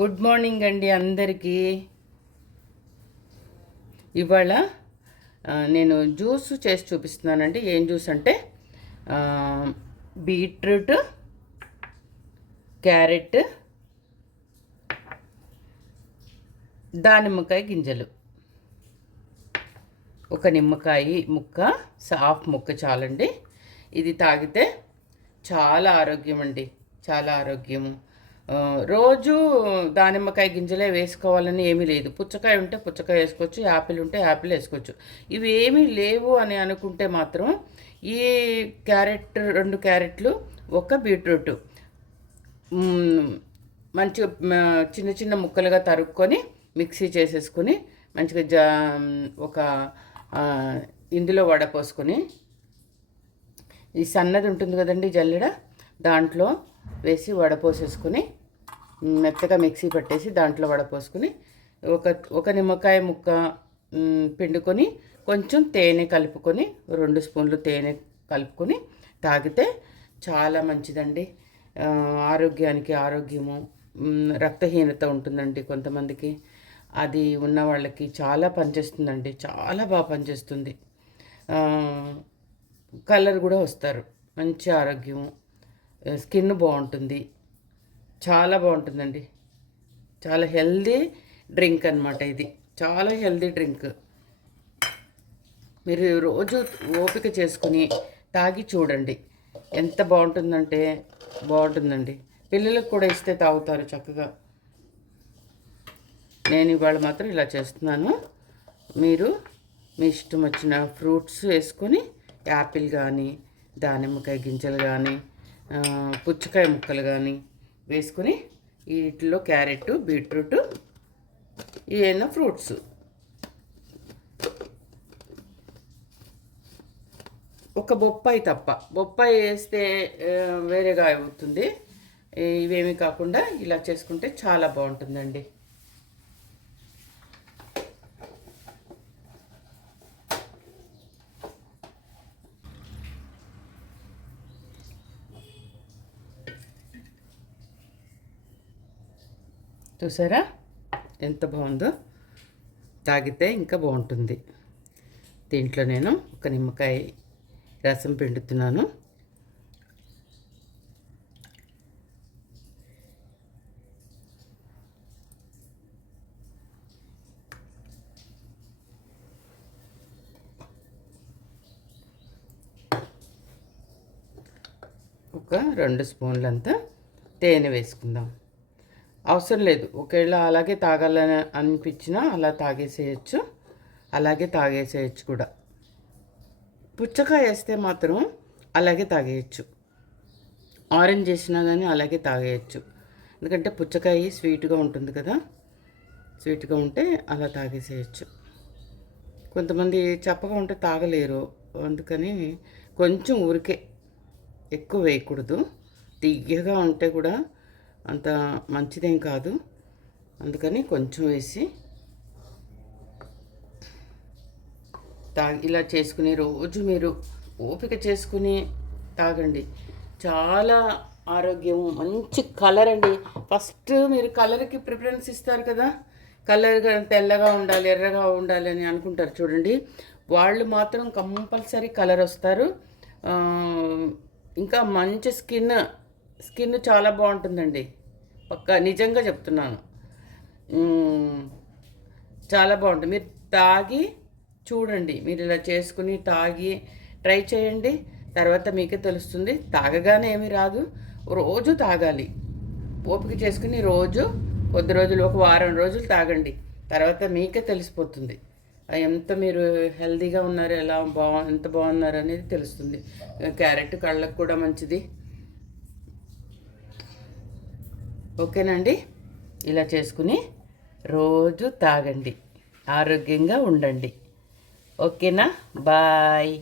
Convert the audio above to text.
Good morning అండి అందరికీ. ఇవాళ నేను జ్యూస్ చేసి చూపిస్తున్నానండి. ఏం జ్యూస్ అంటే బీట్రూట్, క్యారెట్, దానిమ్మకాయ గింజలు, ఒక నిమ్మకాయ ముక్క, హాఫ్ ముక్క చాలండి. ఇది తాగితే చాలా ఆరోగ్యం అండి, చాలా ఆరోగ్యము. రోజు దానిమ్మకాయ గింజలే వేసుకోవాలని ఏమీ లేదు. పుచ్చకాయ ఉంటే పుచ్చకాయ వేసుకోవచ్చు, యాపిల్ ఉంటే యాపిల్ వేసుకోవచ్చు. ఇవి ఏమీ లేవు అని అనుకుంటే మాత్రం ఈ క్యారెట్, 2 క్యారెట్లు, ఒక బీట్రూట్ మంచిగా చిన్న చిన్న ముక్కలుగా తరుక్కొని మిక్సీ చేసేసుకొని మంచిగా ఒక ఇందులో వడపోసుకొని, ఈ సన్నది ఉంటుంది కదండి జల్లెడ, దాంట్లో వేసి వడపోసేసుకొని మెత్తగా మిక్సీ పట్టేసి దాంట్లో వడపోసుకొని ఒక నిమ్మకాయ ముక్క పిండుకొని కొంచెం తేనె కలుపుకొని 2 స్పూన్లు తేనె కలుపుకొని తాగితే చాలా మంచిదండి. ఆరోగ్యానికి ఆరోగ్యము. రక్తహీనత ఉంటుందండి కొంతమందికి, అది ఉన్న వాళ్ళకి చాలా పనిచేస్తుందండి, చాలా బాగా పనిచేస్తుంది. కలర్ కూడా వస్తారు, మంచి ఆరోగ్యము, స్కిన్ బాగుంటుంది, చాలా బాగుంటుందండి. చాలా హెల్దీ డ్రింక్ అనమాట ఇది, చాలా హెల్దీ డ్రింక్. మీరు రోజు ఓపిక చేసుకుని తాగి చూడండి, ఎంత బాగుంటుందంటే బాగుంటుందండి. పిల్లలకు కూడా ఇస్తే తాగుతారు చక్కగా. నేను ఇవాళ మాత్రం ఇలా చేస్తున్నాను. మీరు మీ ఇష్టం వచ్చిన ఫ్రూట్స్ వేసుకొని, యాపిల్ కానీ, దానిమ్మకాయ గింజలు కానీ, పుచ్చకాయ ముక్కలు కానీ వేసుకొని, వీటిలో క్యారెట్, బీట్రూట్, ఏమైనా ఫ్రూట్స్, ఒక బొప్పాయి తప్ప, బొప్పాయి వేస్తే వేరేగా అవుతుంది. ఇవేమీ కాకుండా ఇలా చేసుకుంటే చాలా బాగుంటుందండి. చూసారా ఎంత బాగుందో? తాగితే ఇంకా బాగుంటుంది. దీంట్లో నేను ఒక నిమ్మకాయ రసం పిండుతున్నాను. ఒక 2 స్పూన్లంతా తేనె వేసుకుందాం. అవసరం లేదు, ఒకవేళ అలాగే తాగాలని అనిపించినా అలా తాగేసేయచ్చు, అలాగే తాగేసేయచ్చు కూడా. పుచ్చకాయ వేస్తే మాత్రం అలాగే తాగేయచ్చు, ఆరెంజ్ వేసినా కానీ అలాగే తాగేయచ్చు. ఎందుకంటే పుచ్చకాయ స్వీట్గా ఉంటుంది కదా, స్వీట్గా ఉంటే అలా తాగేసేయచ్చు. కొంతమంది చప్పగా ఉంటే తాగలేరు, అందుకని కొంచెం ఊరికే, ఎక్కువ వేయకూడదు. తియ్యగా ఉంటే కూడా అంత మంచిదేం కాదు, అందుకని కొంచెం వేసి ఇలా చేసుకుని రోజు మీరు ఓపిక చేసుకుని తాగండి. చాలా ఆరోగ్యం, మంచి కలర్ అండి. ఫస్ట్ మీరు కలర్కి ప్రిఫరెన్స్ ఇస్తారు కదా, కలర్ తెల్లగా ఉండాలి, ఎర్రగా ఉండాలి అని అనుకుంటారు చూడండి, వాళ్ళు మాత్రం కంపల్సరీ కలర్ వస్తారు. ఇంకా మంచి స్కిన్ చాలా బాగుంటుందండి, పక్కా నిజంగా చెప్తున్నాను. చాలా బాగుంటుంది. మీరు తాగి చూడండి, మీరు ఇలా చేసుకుని తాగి ట్రై చేయండి, తర్వాత మీకే తెలుస్తుంది. తాగగానే ఏమీ రాదు, రోజు తాగాలి. ఓపిక చేసుకుని రోజు కొద్ది రోజులు, ఒక వారం రోజులు తాగండి, తర్వాత మీకే తెలిసిపోతుంది ఎంత మీరు హెల్తీగా ఉన్నారు, ఎంత బాగున్నారు అనేది తెలుస్తుంది. క్యారెట్ కళ్ళకు కూడా మంచిది. ఓకేనండి, ఇలా చేసుకుని రోజు తాగండి, ఆరోగ్యంగా ఉండండి. ఓకేనా? బాయ్.